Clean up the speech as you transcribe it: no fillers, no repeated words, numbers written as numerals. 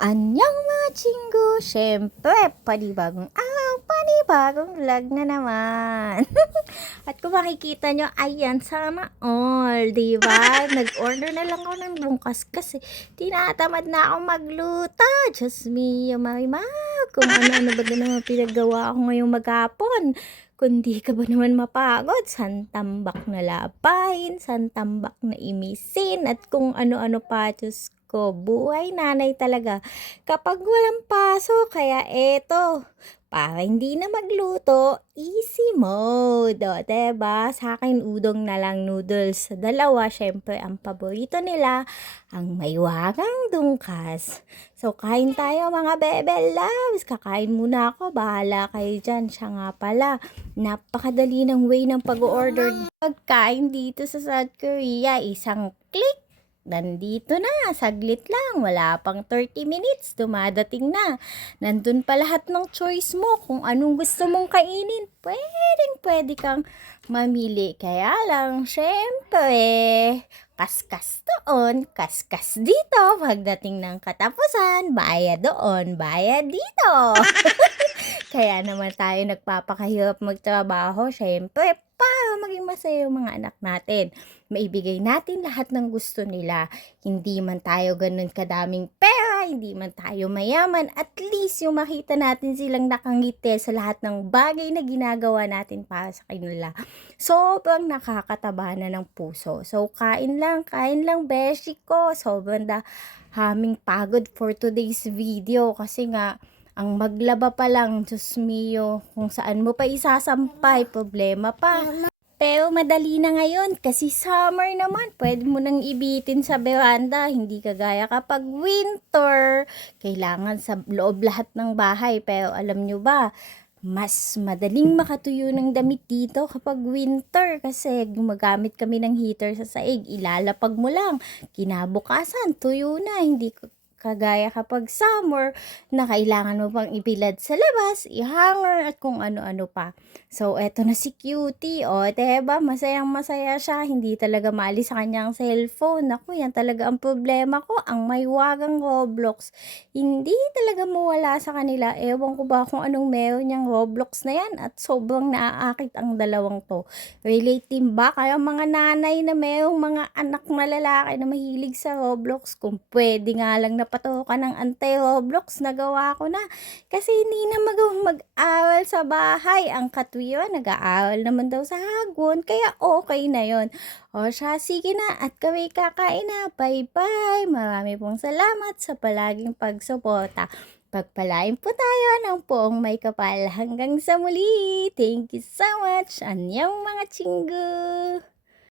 Anyang mga chinggo! Siyempre, panibagong araw, panibagong vlog na naman. At kung makikita nyo, ayan, sana all, diba? Nag-order na lang ako ng bungkas kasi tinatamad na ako magluto. Diyos mio, Marimar, kung ano-ano ba naman pinagawa ko ngayong maghapon. Kundi ka ba naman mapagod? Santambak na labahin, santambak na imisin, at kung ano-ano pa, Diyos ko, buhay nanay talaga kapag walang pasok. Kaya eto, para hindi na magluto, easy mode. O, diba? Sa akin, udong na lang noodles. Sa dalawa, syempre, ang paborito nila, ang maywagang dungkas. So, kain tayo mga bebe loves. Kakain muna ako. Bahala kayo dyan. Siya nga pala, napakadali ng way ng pag-order pagkain dito sa South Korea. Isang click, nandito na, saglit lang, wala pang 30 minutes, dumadating na. Nandun pa lahat ng choice mo, kung anong gusto mong kainin, pwede kang mamili. Kaya lang, syempre, kaskas doon, kaskas dito. Pagdating ng katapusan, bayad doon, bayad dito. Kaya naman tayo nagpapakahirap magtrabaho, syempre, para maging masaya yung mga anak natin. Maibigay natin lahat ng gusto nila. Hindi man tayo ganun kadaming pera, hindi man tayo mayaman, at least yung makita natin silang nakangiti sa lahat ng bagay na ginagawa natin para sa kanila. Sobrang nakakataba na ng puso. So, kain lang, beshi ko. Sobrang haming pagod for today's video kasi nga, ang maglaba pa lang, Diyos mio, kung saan mo pa isasampay, problema pa. Pero madali na ngayon kasi summer naman, pwede mo nang ibitin sa veranda, hindi kagaya kapag winter, kailangan sa loob lahat ng bahay. Pero alam nyo ba, mas madaling makatuyo ng damit dito kapag winter kasi gumagamit kami ng heater sa saig, ilalapag mo lang, kinabukasan tuyo na, hindi kagaya kapag summer na kailangan mo pang ibilad sa labas, i-hanger, at kung ano-ano pa. So, eto na si Cutie. O, diba? Masayang masaya siya. Hindi talaga maalis sa kanyang cellphone. Ako, yan talaga ang problema ko. Ang maywagang Roblox. Hindi talaga mawala sa kanila. Ewan ko ba kung anong meron niyang Roblox na yan. At sobrang naaakit ang dalawang to. Relate din ba? Kaya mga nanay na mayroong mga anak na lalaki na mahilig sa Roblox, kung pwede nga lang napatukan ng anti-Roblox, nagawa ko na. Kasi hindi na magawang mag-aral sa bahay. Ang katwiran, nag-aaral naman daw sa hagwon. Kaya okay na yon. O siya, sige na. At kami kakain na. Bye-bye. Marami pong salamat sa palaging pagsuporta. Pagpalain po tayo ng poong may kapal. Hanggang sa muli. Thank you so much. Anyang mga chinggu.